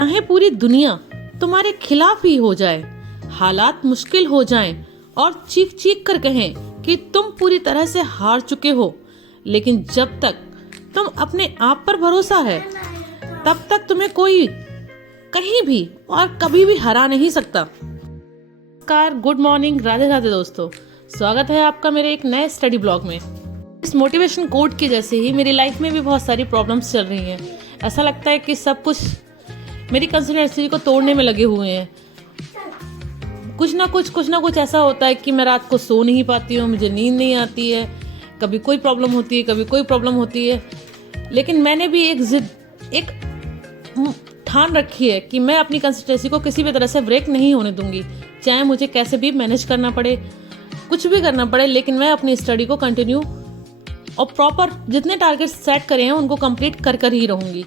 चाहे पूरी दुनिया तुम्हारे खिलाफ ही हो जाए, हालात मुश्किल हो जाएं और चीख चीख कर कहें कि तुम पूरी तरह से हार चुके हो, लेकिन जब तक तुम अपने आप पर भरोसा है तब तक तुम्हें कोई कहीं भी और कभी भी हरा नहीं सकता। नमस्कार, गुड मॉर्निंग, राधे राधे दोस्तों, स्वागत है आपका मेरे एक नए स्टडी ब्लॉग में। इस मोटिवेशन कोट के जैसे ही मेरी लाइफ में भी बहुत सारी प्रॉब्लम्स चल रही हैं। ऐसा लगता है कि सब कुछ मेरी कंसिस्टेंसी को तोड़ने में लगे हुए हैं। कुछ ना कुछ ऐसा होता है कि मैं रात को सो नहीं पाती हूँ, मुझे नींद नहीं आती है, कभी कोई प्रॉब्लम होती है, कभी कोई प्रॉब्लम होती है। लेकिन मैंने भी एक ठान रखी है कि मैं अपनी कंसिस्टेंसी को किसी भी तरह से ब्रेक नहीं होने दूंगी, चाहे मुझे कैसे भी मैनेज करना पड़े, कुछ भी करना पड़े, लेकिन मैं अपनी स्टडी को कंटिन्यू और प्रॉपर जितने टारगेट्स सेट करे हैं उनको कंप्लीट कर ही रहूंगी।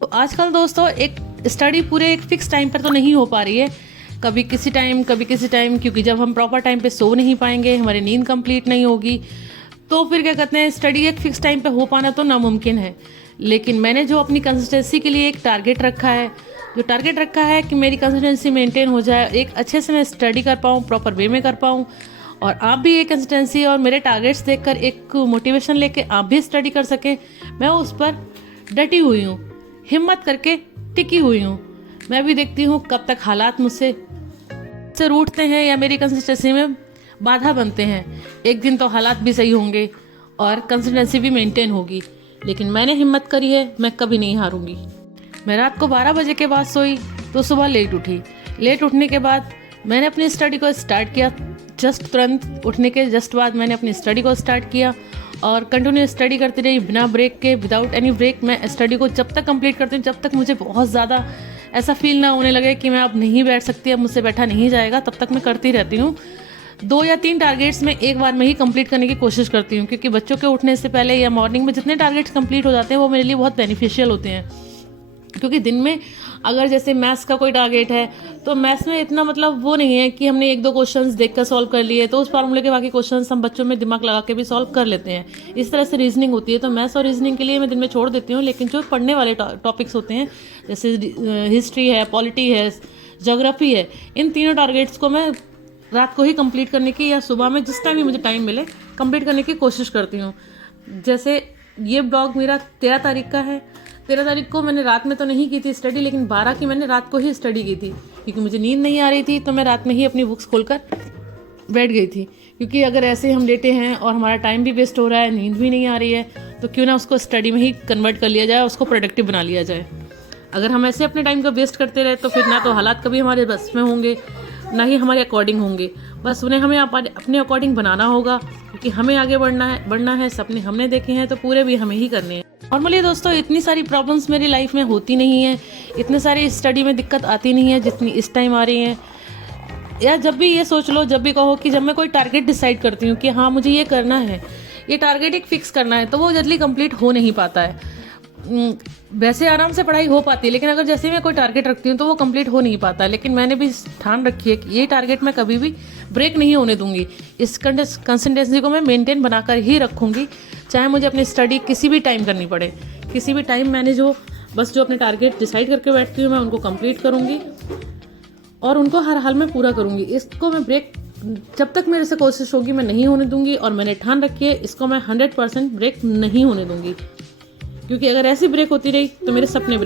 तो आजकल दोस्तों एक स्टडी पूरे एक फिक्स टाइम पर तो नहीं हो पा रही है, कभी किसी टाइम क्योंकि जब हम प्रॉपर टाइम पे सो नहीं पाएंगे, हमारी नींद कंप्लीट नहीं होगी, तो फिर क्या कहते हैं, स्टडी एक फिक्स टाइम पे हो पाना तो नामुमकिन है। लेकिन मैंने जो अपनी कंसिस्टेंसी के लिए एक टारगेट रखा है कि मेरी कंसिस्टेंसी मेंटेन हो जाए, एक अच्छे से मैं स्टडी कर पाऊँ, प्रॉपर वे में कर पाऊँ, और आप भी ये कंसिस्टेंसी और मेरे टारगेट्स देखकर एक मोटिवेशन लेके आप भी स्टडी कर सकें, मैं उस पर डटी हुई हूँ, हिम्मत करके टिकी हुई हूँ। मैं भी देखती हूँ कब तक हालात मुझसे रूठते हैं या मेरी कंसिस्टेंसी में बाधा बनते हैं। एक दिन तो हालात भी सही होंगे और कंसिस्टेंसी भी मेंटेन होगी, लेकिन मैंने हिम्मत करी है, मैं कभी नहीं हारूंगी। मैं रात को 12 बजे के बाद सोई तो सुबह लेट उठी। लेट उठने के बाद मैंने अपनी स्टडी को स्टार्ट किया। तुरंत उठने के बाद मैंने अपनी स्टडी को स्टार्ट किया और कंटिन्यू स्टडी करती रही बिना ब्रेक के, विदाउट एनी ब्रेक। मैं स्टडी को जब तक कंप्लीट करती हूँ, जब तक मुझे बहुत ज़्यादा ऐसा फील ना होने लगे कि मैं अब नहीं बैठ सकती, अब मुझसे बैठा नहीं जाएगा, तब तक मैं करती रहती हूँ। 2 या 3 टारगेट्स में एक बार में ही कंप्लीट करने की कोशिश करती हूँ, क्योंकि बच्चों के उठने से पहले या मॉर्निंग में जितने टारगेट्स कंप्लीट हो जाते हैं वो मेरे लिए बहुत बेनिफिशियल होते हैं। क्योंकि दिन में अगर जैसे मैथ्स का कोई टारगेट है तो मैथ्स में इतना मतलब वो नहीं है कि हमने 1-2 क्वेश्चंस देखकर सॉल्व कर लिए, तो उस फार्मूले के बाकी क्वेश्चंस हम बच्चों में दिमाग लगा के भी सॉल्व कर लेते हैं। इस तरह से रीजनिंग होती है, तो मैथ्स और रीजनिंग के लिए मैं दिन में छोड़ देती हूँ। लेकिन जो पढ़ने वाले टॉपिक्स होते हैं, जैसे हिस्ट्री है, पॉलिटी है, ज्योग्राफी है, इन तीनों टारगेट्स को मैं रात को ही कंप्लीट करने की या सुबह में जिस टाइम भी मुझे टाइम मिले कंप्लीट करने की कोशिश करती हूँ। जैसे ये ब्लॉग मेरा 13 तारीख का है। 13 तारीख को मैंने रात में तो नहीं की थी स्टडी, लेकिन 12 की मैंने रात को ही स्टडी की थी, क्योंकि मुझे नींद नहीं आ रही थी, तो मैं रात में ही अपनी बुक्स खोलकर बैठ गई थी। क्योंकि अगर ऐसे हम लेटे हैं और हमारा टाइम भी वेस्ट हो रहा है, नींद भी नहीं आ रही है, तो क्यों ना उसको स्टडी में ही कन्वर्ट कर लिया जाए, उसको प्रोडक्टिव बना लिया जाए। अगर हम ऐसे अपने टाइम को वेस्ट करते रहे तो फिर ना तो हालात कभी हमारे बस में होंगे, ना ही हमारे अकॉर्डिंग होंगे। बस उन्हें हमें अपने अकॉर्डिंग बनाना होगा, क्योंकि हमें आगे बढ़ना है। सपने हमने देखे हैं तो पूरे भी हमें ही करने हैं। नॉर्मली दोस्तों इतनी सारी प्रॉब्लम्स मेरी लाइफ में होती नहीं है, इतने सारी स्टडी में दिक्कत आती नहीं है जितनी इस टाइम आ रही है। या जब भी ये सोच लो, जब भी कहो कि जब मैं कोई टारगेट डिसाइड करती हूँ कि हाँ मुझे ये करना है, ये टारगेट एक फिक्स करना है, तो वो जल्दी कंप्लीट हो नहीं पाता है। वैसे आराम से पढ़ाई हो पाती है, लेकिन अगर जैसे मैं कोई टारगेट रखती हूँ तो वो कंप्लीट हो नहीं पाता। लेकिन मैंने भी ठान रखी है कि ये टारगेट मैं कभी भी ब्रेक नहीं होने दूंगी। इस कंसिस्टेंसी को मैं मेंटेन बनाकर ही रखूँगी, चाहे मुझे अपनी स्टडी किसी भी टाइम करनी पड़े, किसी भी टाइम मैनेज हो। बस जो अपने टारगेट डिसाइड करके बैठती हूँ मैं उनको कंप्लीट करूँगी और उनको हर हाल में पूरा करूँगी। इसको मैं ब्रेक जब तक मेरे से कोशिश होगी मैं नहीं होने दूंगी, और मैंने ठान रखी है इसको मैं 100% ब्रेक नहीं होने दूंगी, क्योंकि अगर ऐसी ब्रेक होती रही तो मेरे सपने